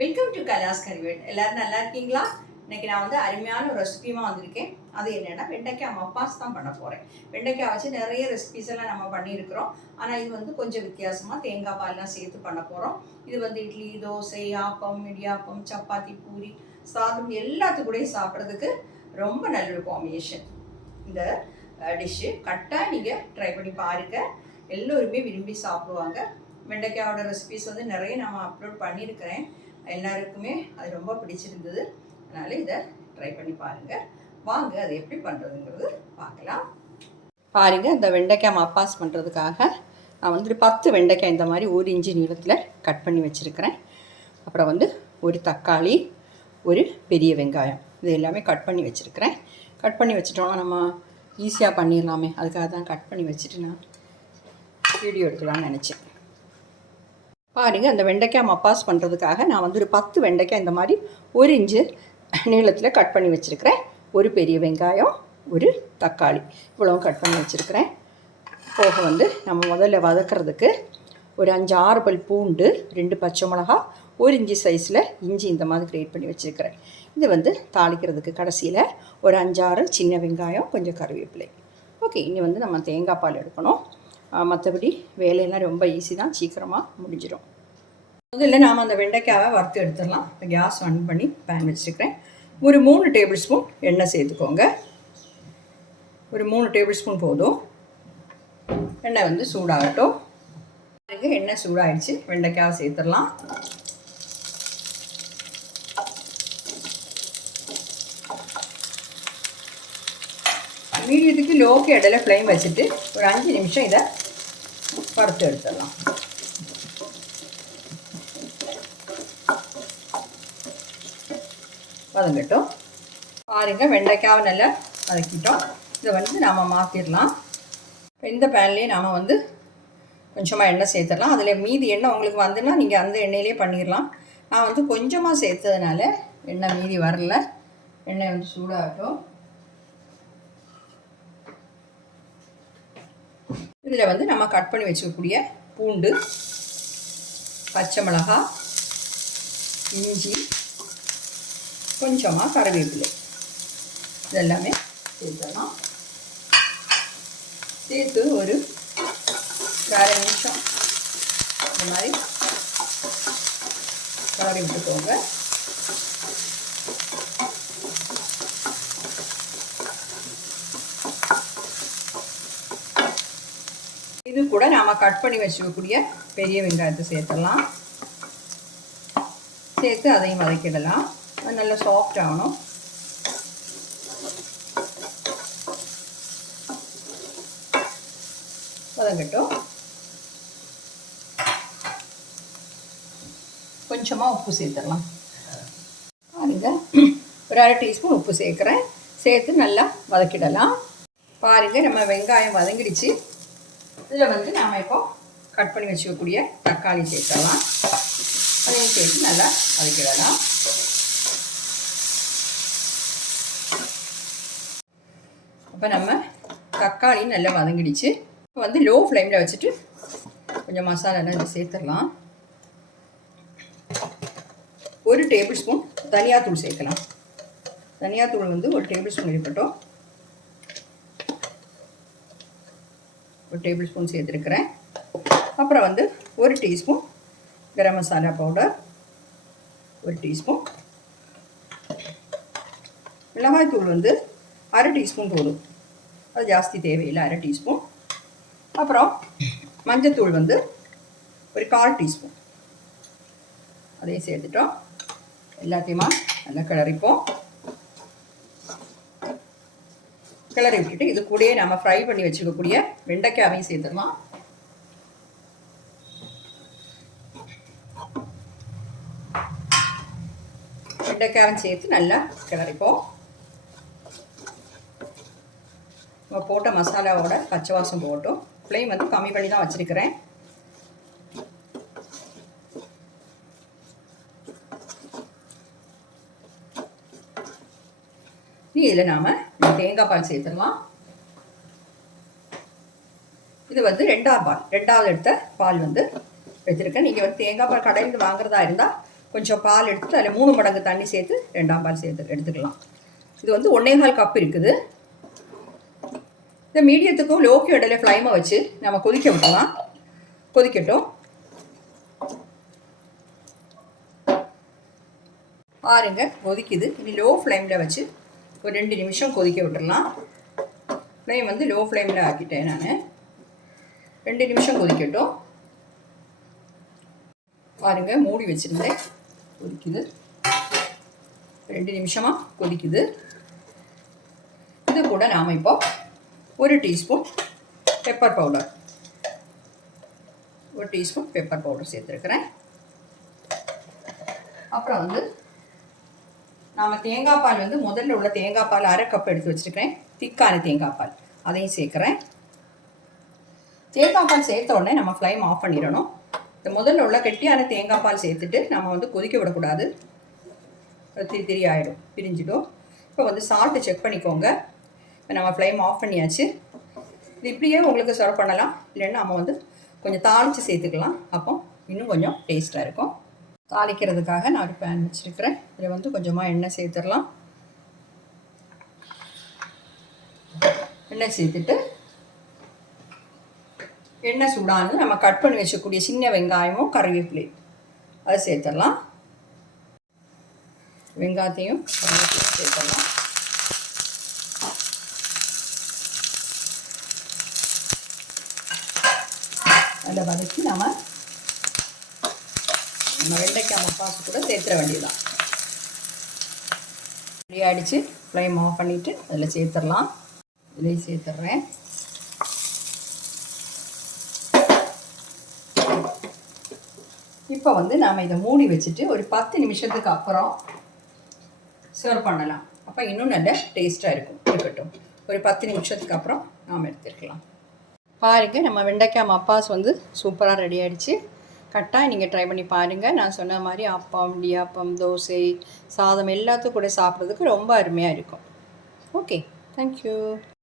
Welcome to கலாஸ் கரிவேட். எல்லாரும் நல்லா இருக்கீங்களா? இன்னைக்கு நான் அருமையான ஒரு ரெசிபியுமா வந்திருக்கேன். அது என்னென்னா வெண்டைக்காய் மப்பாஸ் தான் பண்ண போகிறேன். வெண்டைக்காய் வச்சு நிறைய ரெசிபிஸ் எல்லாம் நம்ம பண்ணியிருக்கிறோம். ஆனால் இது கொஞ்சம் வித்தியாசமாக தேங்காய் பால்லாம் சேர்த்து பண்ண போகிறோம். இது இட்லி, தோசை, ஆப்பம், இடியாப்பம், சப்பாத்தி, பூரி, சாதம் எல்லாத்துக்கூடையும் சாப்பிட்றதுக்கு ரொம்ப நல்ல ஒரு காம்பினேஷன். இந்த டிஷ்ஷு கரெக்டாக நீங்கள் ட்ரை பண்ணி பாருங்கள். எல்லோருமே விரும்பி சாப்பிடுவாங்க. வெண்டைக்காயோட ரெசிபிஸ் நிறைய நான் அப்லோட் பண்ணியிருக்கிறேன். எல்லாருக்குமே அது ரொம்ப பிடிச்சிருந்தது. அதனால் இதை ட்ரை பண்ணி பாருங்கள். வாங்க அதை எப்படி பண்ணுறதுங்கிறது பார்க்கலாம். பாருங்கள், இந்த வெண்டைக்காய் மப்பாஸ் பண்ணுறதுக்காக நான் 10 வெண்டைக்காய் இந்த மாதிரி 1 இன்ச்சு நீளத்தில் கட் பண்ணி வச்சுருக்கிறேன். அப்புறம் ஒரு தக்காளி, ஒரு பெரிய வெங்காயம், இது எல்லாமே கட் பண்ணி வச்சுருக்கிறேன். கட் பண்ணி வச்சுட்டோம்னா நம்ம ஈஸியாக பண்ணிடலாமே, அதுக்காக தான் கட் பண்ணி வச்சுட்டு நான் வீடியோ எடுக்கலாம்னு நினச்சேன். பாருங்கள், அந்த வெண்டைக்காய் மப்பாஸ் பண்ணுறதுக்காக நான் ஒரு 10 வெண்டைக்காய் இந்த மாதிரி 1 இன்ச்சு நீளத்தில் கட் பண்ணி வச்சுருக்கிறேன். ஒரு பெரிய வெங்காயம், ஒரு தக்காளி, இவ்வளவும் கட் பண்ணி வச்சுருக்கிறேன். போக நம்ம முதல்ல வதக்கிறதுக்கு ஒரு 5-6 பல் பூண்டு, 2 பச்சை மிளகா, 1 இன்ச்சு சைஸில் இஞ்சி இந்த மாதிரி கிரேட் பண்ணி வச்சுருக்கிறேன். இது தாளிக்கிறதுக்கு கடைசியில் ஒரு 5-6 சின்ன வெங்காயம், கொஞ்சம் கருவேப்பிலை. ஓகே, இனி நம்ம தேங்காய் பால் எடுக்கணும். மற்றபடி வேலையெல்லாம் ரொம்ப ஈஸி தான், சீக்கிரமாக முடிஞ்சிடும். முதல்ல நாம் அந்த வெண்டைக்காவை வறுத்து எடுத்துடலாம். இப்போ கேஸ் ஆன் பண்ணி பேன் வச்சுருக்கிறேன். ஒரு 3 டேபிள் ஸ்பூன் எண்ணெய் சேர்த்துக்கோங்க. ஒரு 3 டேபிள் ஸ்பூன் போதும். எண்ணெய் சூடாகட்டும். எண்ணெய் சூடாகிடுச்சு, வெண்டைக்காவை சேர்த்துடலாம். மீடியத்துக்கு லோக்கு இடையில ஃப்ளேம் வச்சுட்டு ஒரு 5 நிமிஷம் இதை வறுத்து எடுத்துடலாம். வதங்கட்டும். பாருங்கள், வெண்டைக்காவை நல்லா வதக்கிட்டோம். இதை நாம் மாற்றிடலாம். இந்த பேன்லேயே நாம் கொஞ்சமாக எண்ணெய் சேர்த்துடலாம். அதில் மீதி எண்ணெய் உங்களுக்கு வந்துன்னா நீங்கள் அந்த எண்ணெயிலே பண்ணிடலாம். நான் கொஞ்சமாக சேர்த்ததுனால எண்ணெய் மீதி வரல. எண்ணெய் சூடாகட்டும். இதில் நம்ம கட் பண்ணி வச்சுக்கக்கூடிய பூண்டு, பச்சை மிளகாய், இஞ்சி, கொஞ்சமாக கருவேப்பிலை, இதெல்லாமே சேர்த்துடலாம். சேர்த்து ஒரு 1/2 நிமிஷம் இந்த மாதிரி கலரி விட்டுக்கோங்க. இது கூட நாம் கட் பண்ணி வச்சுக்கக்கூடிய பெரிய வெங்காயத்தை சேர்த்துடலாம். சேர்த்து அதையும் வதக்கிடலாம். அது நல்லா சாஃப்ட் ஆகணும். வதங்கட்டும். கொஞ்சமாக உப்பு சேர்த்துடலாம். பாருங்கள், ஒரு 1/2 டீஸ்பூன் உப்பு சேர்க்குறேன். சேர்த்து நல்லா வதக்கிடலாம். பாருங்கள், நம்ம வெங்காயம் வதங்கிடுச்சு. இதில் நாம் இப்போ கட் பண்ணி வச்சுக்கக்கூடிய தக்காளி சேர்த்துடலாம். அதையும் சேர்த்து நல்லா வதக்கிடலாம். அப்போ நம்ம தக்காளி நல்லா வதங்கிடுச்சு. இப்போ லோ ஃப்ளேமில் வச்சுட்டு கொஞ்சம் மசாலாலாம் இதை சேர்த்துடலாம். 1 டேபிள் ஸ்பூன் தனியாத்தூள் சேர்க்கலாம். தனியாத்தூள் 1 டேபிள் ஸ்பூன் இருக்கட்டும். 1 டேபிள் ஸ்பூன் சேர்த்துருக்கிறேன். அப்புறம் 1 teaspoon garam masala powder, 1 teaspoon மிளகாய்த்தூள் 1/2 டீஸ்பூன் போதும். அது ஜாஸ்தி தேவையில்லை, 1/2 டீஸ்பூன். அப்புறம் மஞ்சத்தூள் ஒரு 1/4 டீஸ்பூன், அதையும் சேர்த்துட்டோம். எல்லாத்தையுமா நல்லா கிளறிப்போம். கிளறி விட்டுட்டு இது கூடயே நம்ம ஃப்ரை பண்ணி வச்சுக்கக்கூடிய வெண்டைக்காவையும் சேர்த்துடலாம். வெண்டைக்காயும் சேர்த்து நல்லா கிளறிப்போம். நம்ம போட்ட மசாலாவோட பச்சை வாசம் போட்டும். ஃப்ளேம் கம்மி பண்ணி தான் வச்சுருக்கிறேன். இதில் நாம் தேங்காய் பால் சேர்த்துடலாம். இது 2வது பால், 2வது எடுத்த பால் எடுத்துருக்கேன். நீங்கள் தேங்காய் பால் கடையிலேருந்து வாங்குறதா இருந்தால் கொஞ்சம் பால் எடுத்துட்டு அதில் 3 மடங்கு தண்ணி சேர்த்து 2ஆம் பால் சேர்த்து எடுத்துக்கலாம். இது வந்து 1.25 கப் இருக்குது. இந்த மீடியத்துக்கும் லோக்கு இடையில ஃப்ளைமை வச்சு நம்ம கொதிக்க விடலாம். கொதிக்கட்டும். பாருங்க கொதிக்குது. இனி லோ ஃப்ளேமில் வச்சு ஒரு 2 நிமிஷம் கொதிக்க விட்டுடலாம். ஃப்ளேம் வந்து லோ ஃப்ளேமில் ஆக்கிட்டேன் நான். 2 நிமிஷம் கொதிக்கட்டும். பாருங்க மூடி வச்சுருந்தேன், கொதிக்குது. 2 நிமிஷமாக கொதிக்குது. இது கூட நாம் இப்போ 1 teaspoon pepper powder, 1 teaspoon pepper powder சேர்த்துருக்குறேன். அப்புறம் வந்து நாம் தேங்காய் பால் வந்து முதல்ல உள்ள தேங்காய் பால் 1/2 கப் எடுத்து வச்சுருக்கிறேன். திக்கான தேங்காய் பால் அதையும் சேர்க்குறேன். தேங்காய் பால் சேர்த்த உடனே நம்ம ஃப்ளைம் ஆஃப் பண்ணிடணும். இந்த முதல்ல உள்ள கெட்டியான தேங்காய் பால் சேர்த்துட்டு நம்ம வந்து கொதிக்க விடக்கூடாது. திரி ஆகிடும், பிரிஞ்சிடும். இப்போ வந்து சால்ட்டு செக் பண்ணிக்கோங்க. இப்போ நம்ம ஃப்ளைம் ஆஃப் பண்ணியாச்சு. இது இப்படியே உங்களுக்கு சர்வ் பண்ணலாம், இல்லைன்னா நம்ம வந்து கொஞ்சம் தாளித்து சேர்த்துக்கலாம். அப்போ இன்னும் கொஞ்சம் டேஸ்ட்டாக இருக்கும். தாளிக்கிறதுக்காக நான் ஒரு பேன் வச்சுருக்கிறேன். இதில் வந்து கொஞ்சமாக எண்ணெய் சேர்த்துடலாம். எண்ணெய் சேர்த்துட்டு எண்ணெய் சூடானது நம்ம கட் பண்ணி வச்சக்கூடிய சின்ன வெங்காயமும் கருவேப்பிலையும் அதை சேர்த்துடலாம். வெங்காயத்தையும் கருவேப்பிலையும் சேர்த்துடலாம். அதில் வதக்கி நம்ம வெண்டைக்காய் மப்பாசு கூட சேர்த்துற வேண்டியதுதான். ரெடி ஆகிடுச்சு. ஃப்ளைம் ஆஃப் பண்ணிவிட்டு அதில் சேர்த்துடலாம். இதில் சேர்த்துட்றேன். இப்போ வந்து நாம் இதை மூடி வச்சுட்டு ஒரு 10 நிமிஷத்துக்கு அப்புறம் சர்வ் பண்ணலாம். அப்போ இன்னும் நல்ல டேஸ்ட்டாக இருக்கட்டும். ஒரு 10 நிமிஷத்துக்கு அப்புறம் நாம் எடுத்துருக்கலாம். பாருங்கள், நம்ம வெண்டைக்காய் மப்பாஸ் வந்து சூப்பராக ரெடி ஆகிடுச்சு. கட்டாயம் நீங்கள் ட்ரை பண்ணி பாருங்கள். நான் சொன்ன மாதிரி அப்பம், இடியாப்பம், தோசை, சாதம் எல்லாத்துக்கும் கூட சாப்பிட்றதுக்கு ரொம்ப அருமையாக இருக்கும். Okay, thank you.